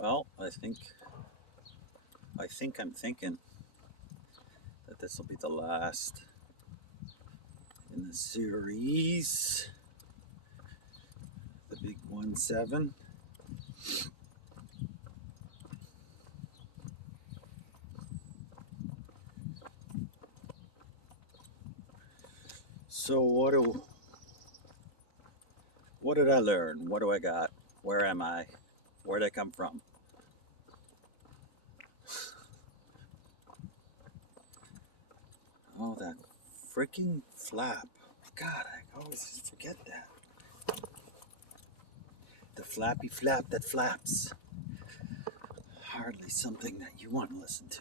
Well, I think I'm thinking that this will be the last in the series, the big 1-7. So what did I learn? What do I got? Where am I? Where did I come from? Oh, that freaking flap. God, I always forget that. The flappy flap that flaps. Hardly something that you want to listen to.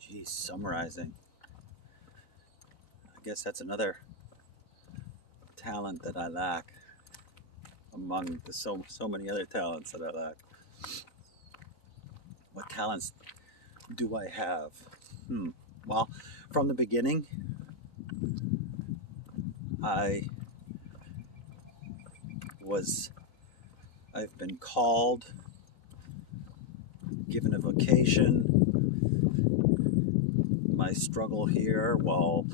Geez, summarizing. I guess that's another talent that I lack among the so many other talents that I lack. What talents do I have? Well, from the beginning, I was I've been called, given a vocation. My struggle here while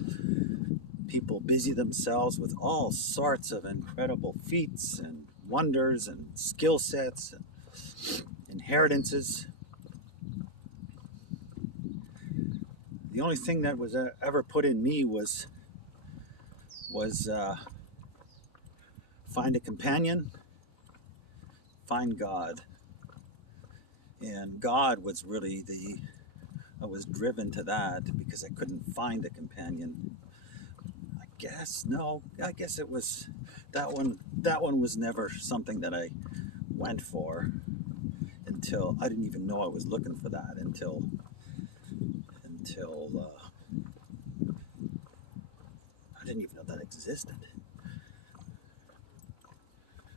people busy themselves with all sorts of incredible feats and wonders and skill sets and inheritances. The only thing that was ever put in me was find a companion, find God. And God was really I was driven to that because I couldn't find a companion. I guess it was that one was never something that I went for until I didn't even know I was looking for that until I didn't even know that existed.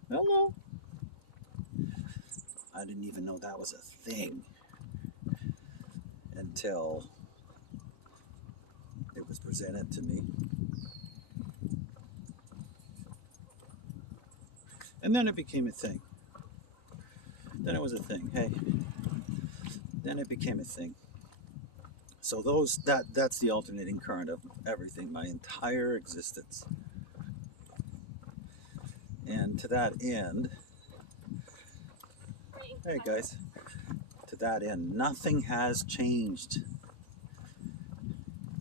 Hello. I didn't even know that was a thing until it was presented to me. And then it became a thing. Then it was a thing. Hey, then it became a thing. So that's the alternating current of everything, my entire existence. And to that end, hey guys, to that end, nothing has changed.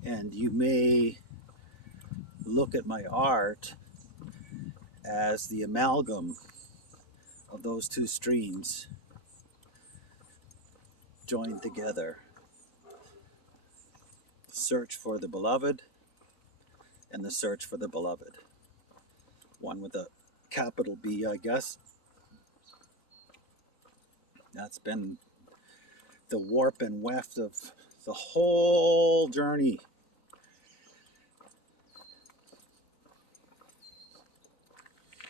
And you may look at my art as the amalgam of those two streams joined together. The search for the beloved and the search for the beloved. One with a capital B, I guess. That's been the warp and weft of the whole journey.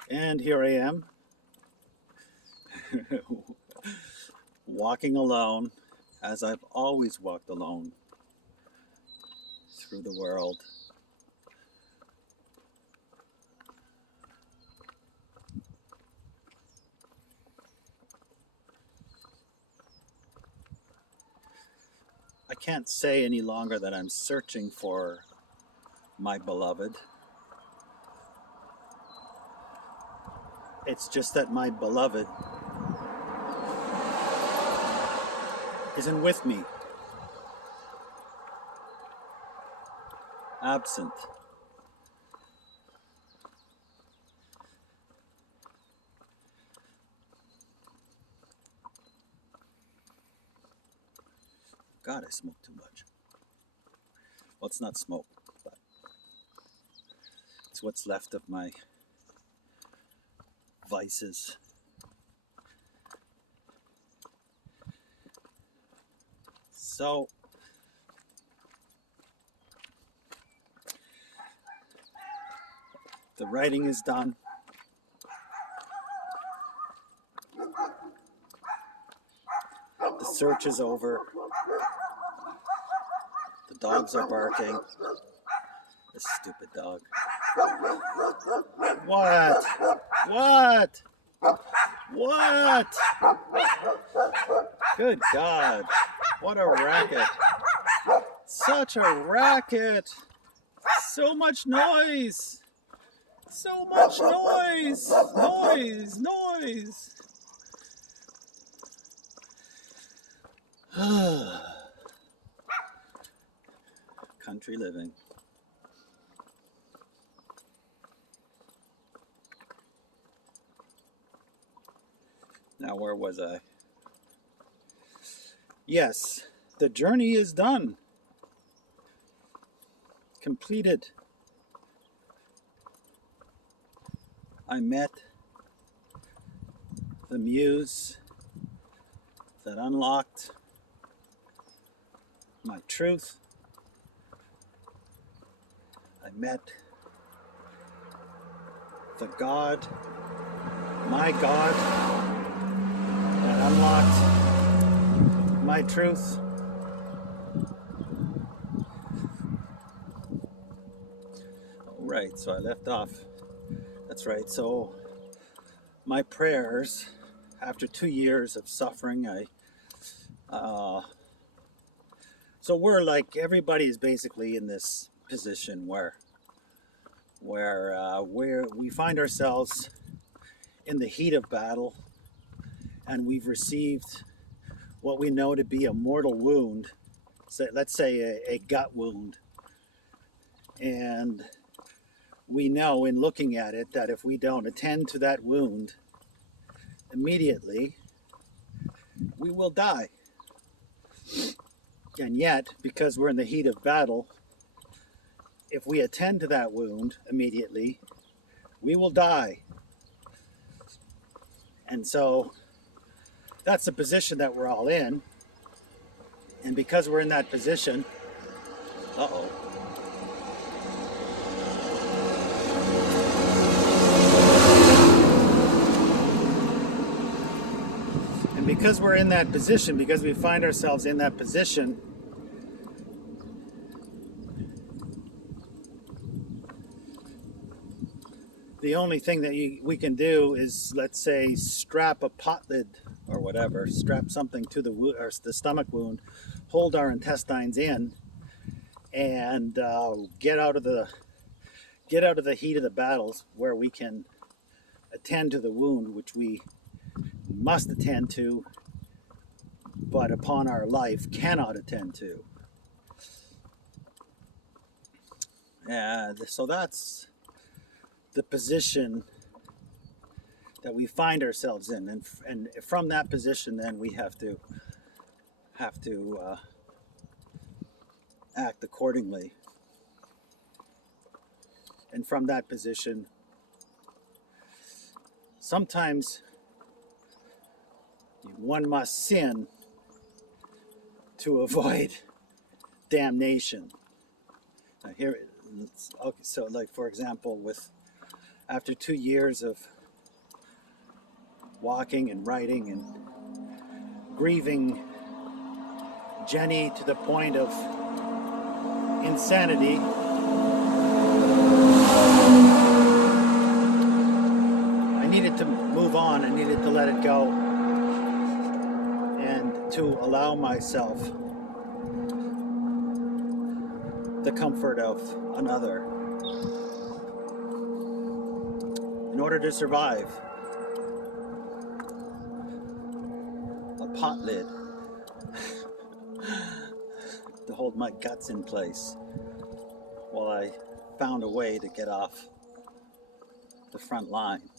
And here I am, walking alone, as I've always walked alone through the world. I can't say any longer that I'm searching for my beloved. It's just that my beloved isn't with me, absent. God, I smoke too much. Well, it's not smoke, but it's what's left of my vices. So, the writing is done. The search is over. The dogs are barking. This stupid dog. What? What? What? Good God. What a racket. Such a racket. So much noise. So much noise. Noise. Country living. Now, where was I? Yes, the journey is done. Completed. I met the muse that unlocked my truth. I met the God, my God, that unlocked my truth. Right, so I left off. That's right, so my prayers, after 2 years of suffering, so we're like, everybody's basically in this position where we find ourselves in the heat of battle, and we've received what we know to be a mortal wound. So let's say a gut wound, and we know in looking at it that if we don't attend to that wound immediately, we will die. And yet, because we're in the heat of battle, if we attend to that wound immediately, we will die. And so that's the position that we're all in. And because we're in that position, uh-oh. And because we're in that position, because we find ourselves in that position, the only thing that we can do is, let's say, strap a pot lid or whatever, strap something to the stomach wound, hold our intestines in, and get out of the heat of the battles, where we can attend to the wound, which we must attend to, but upon our life cannot attend to. And so that's the position that we find ourselves in, and from that position, then we have to act accordingly. And from that position, sometimes one must sin to avoid damnation. Now here, okay, so like for example, after 2 years of walking and writing and grieving Jenny to the point of insanity, I needed to move on. I needed to let it go and to allow myself the comfort of another in order to survive. A pot lid to hold my guts in place while I found a way to get off the front line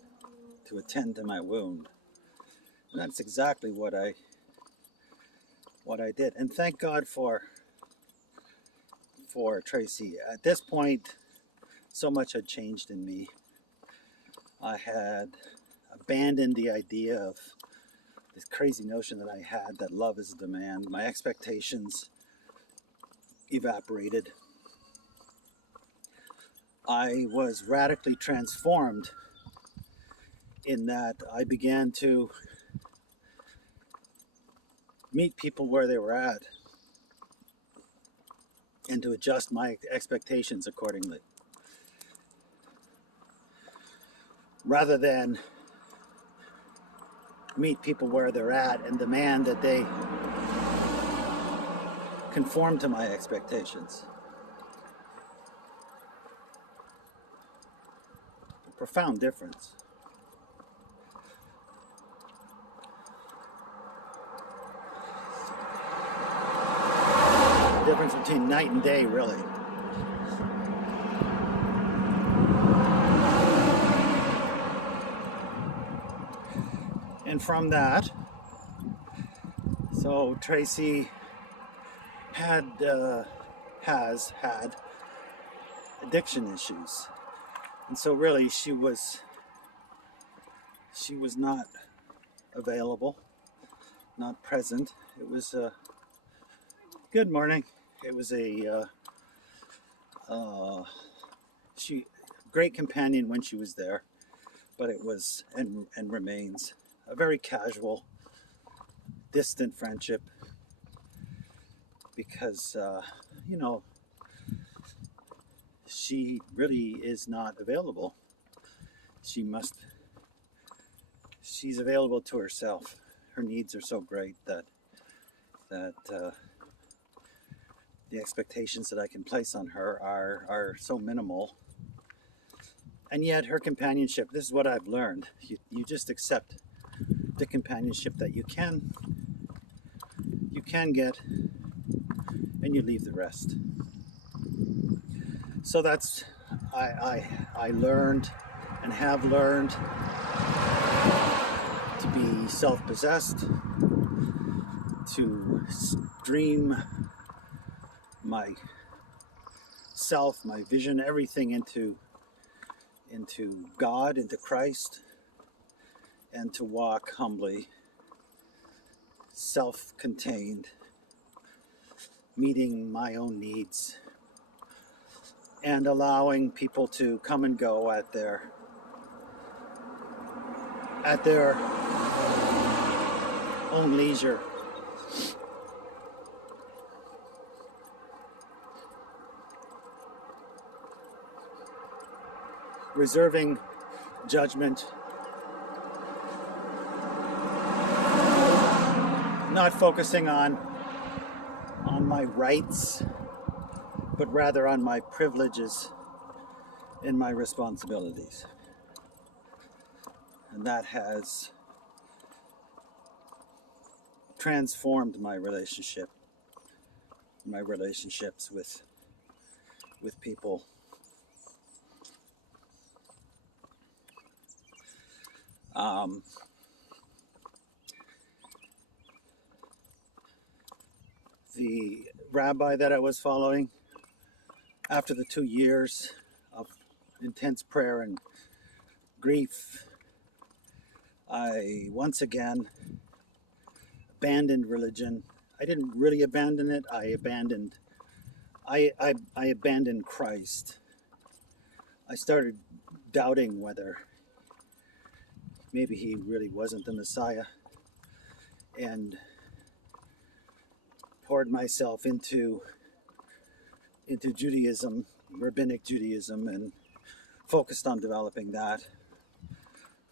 to attend to my wound. And that's exactly what I did. And thank God for Tracy. At this point, so much had changed in me. I had abandoned the idea of this crazy notion that I had that love is a demand. My expectations evaporated. I was radically transformed in that I began to meet people where they were at and to adjust my expectations accordingly, rather than meet people where they're at and demand that they conform to my expectations. A profound difference. The difference between night and day, really. And from that, so Tracy has had addiction issues, and so really she was not available, not present. It was a good morning. It was a she great companion when she was there, but it was and remains a very casual, distant friendship, because she really is not available. She's available to herself. Her needs are so great that the expectations that I can place on her are so minimal. And yet her companionship, this is what I've learned. You just accept the companionship that you can get, and you leave the rest. So that's I learned and have learned to be self-possessed, to stream my self, my vision, everything into God, into Christ, and to walk humbly, self-contained, meeting my own needs, and allowing people to come and go at their own leisure. Reserving judgment, not focusing on my rights, but rather on my privileges and my responsibilities. And that has transformed my relationships with people. The rabbi that I was following, after the 2 years of intense prayer and grief, I once again abandoned religion. I didn't really abandon it. I abandoned Christ. I started doubting whether maybe he really wasn't the Messiah, and poured myself into Judaism, rabbinic Judaism, and focused on developing that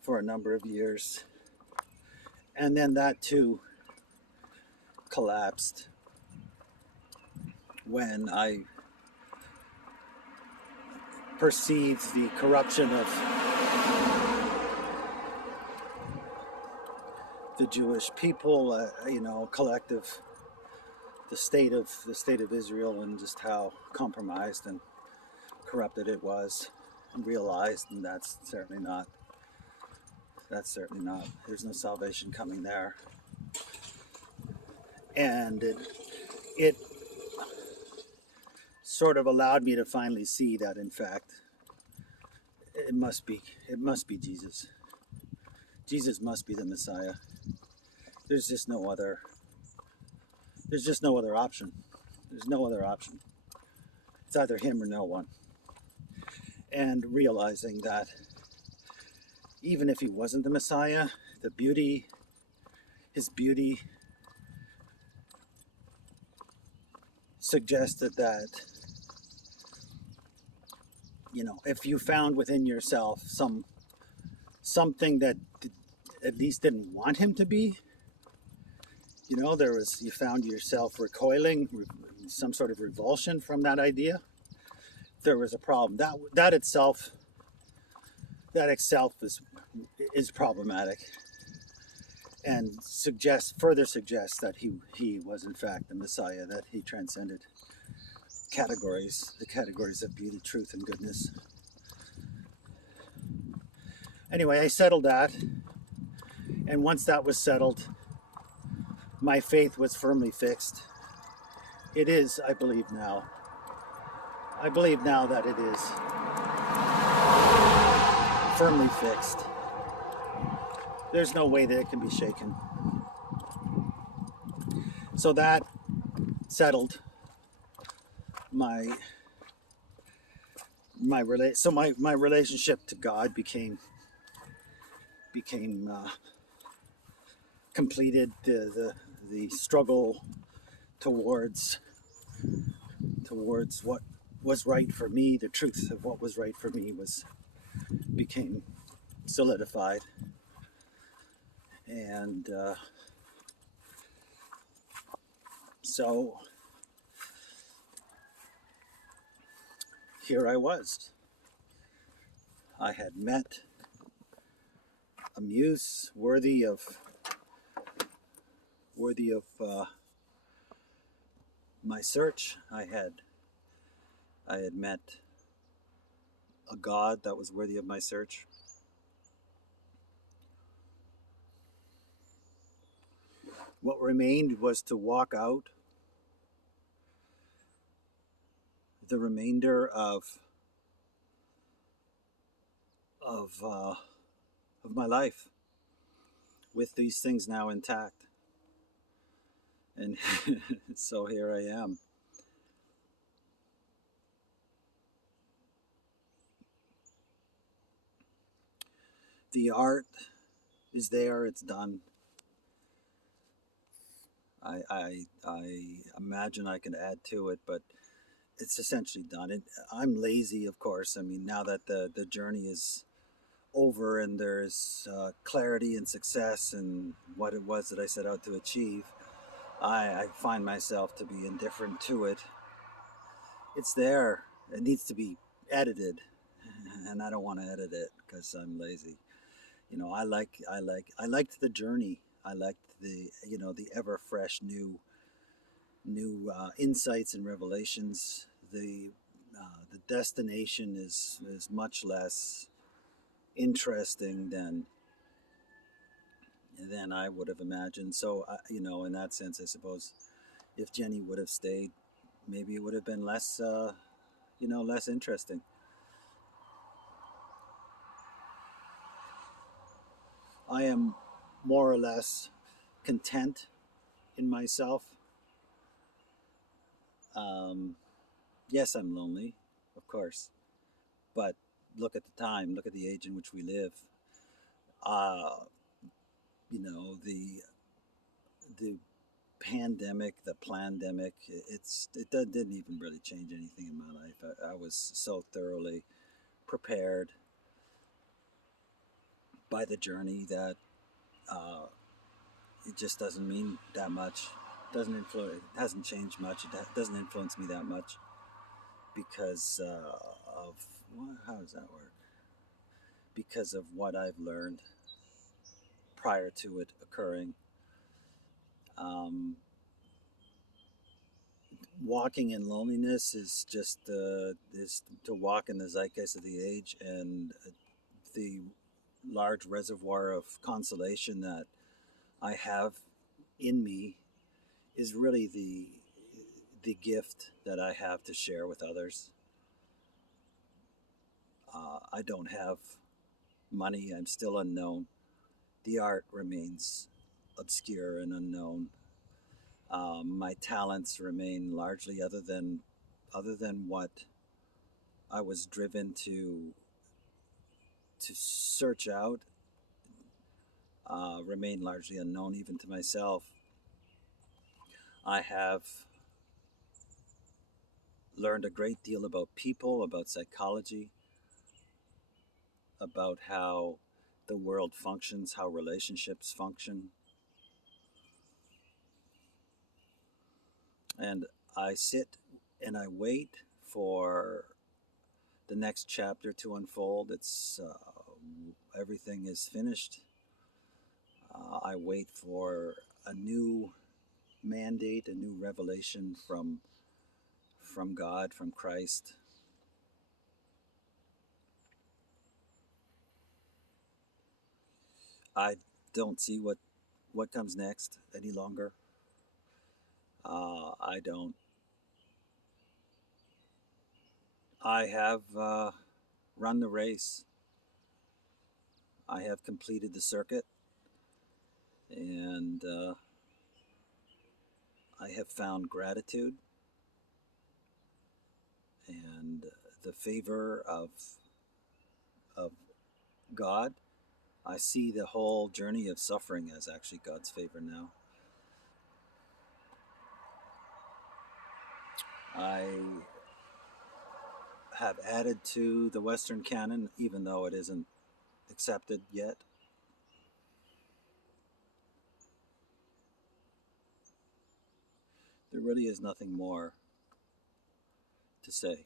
for a number of years. And then that too collapsed when I perceived the corruption of the Jewish people, collective, the state of Israel, and just how compromised and corrupted it was, and realized, and that's certainly not. There's no salvation coming there. And it sort of allowed me to finally see that, in fact, it must be Jesus. Jesus must be the Messiah. There's just no other option. There's no other option. It's either him or no one. And realizing that even if he wasn't the Messiah, his beauty suggested that, if you found within yourself something that at least didn't want him to be, you found yourself recoiling, some sort of revulsion from that idea, there was a problem. That itself is problematic, and further suggests that he was in fact the Messiah, that he transcended the categories of beauty, truth, and goodness. Anyway, I settled that, and once that was settled, my faith was firmly fixed. It is, I believe now. I believe now that it is firmly fixed. There's no way that it can be shaken. So that settled my relationship to God became completed. The struggle towards what was right for me, the truth of what was right for me, became solidified, and so here I was. I had met a muse worthy of my search. I had met a God that was worthy of my search. What remained was to walk out the remainder of my life with these things now intact. And so here I am. The art is there, it's done. I imagine I can add to it, but it's essentially done. I'm lazy, of course. I mean, now that the journey is over and there's clarity and success and what it was that I set out to achieve, I find myself to be indifferent to it. It's there. It needs to be edited, and I don't want to edit it because I'm lazy. I liked the journey. I liked the ever fresh new insights and revelations. The destination is much less interesting than I would have imagined. So in that sense, I suppose if Jenny would have stayed, maybe it would have been less less interesting. I am more or less content in myself. Yes, I'm lonely, of course, but look at the time, look at the age in which we live. The pandemic, the plandemic, didn't even really change anything in my life. I was so thoroughly prepared by the journey that it just doesn't mean that much. It hasn't changed much. It doesn't influence me that much because of how does that work? Because of what I've learned prior to it occurring. Walking in loneliness is just is to walk in the zeitgeist of the age, and the large reservoir of consolation that I have in me is really the gift that I have to share with others. I don't have money. I'm still unknown. The art remains obscure and unknown. My talents remain largely other than what I was driven to search out. Remain largely unknown even to myself. I have learned a great deal about people, about psychology, about how the world functions, how relationships function. And I sit and I wait for the next chapter to unfold. It's everything is finished. I wait for a new mandate, a new revelation from God, from Christ. I don't see what comes next any longer. I don't. I have run the race. I have completed the circuit, and I have found gratitude and the favor of God. I see the whole journey of suffering as actually God's favor now. I have added to the Western canon, even though it isn't accepted yet. There really is nothing more to say.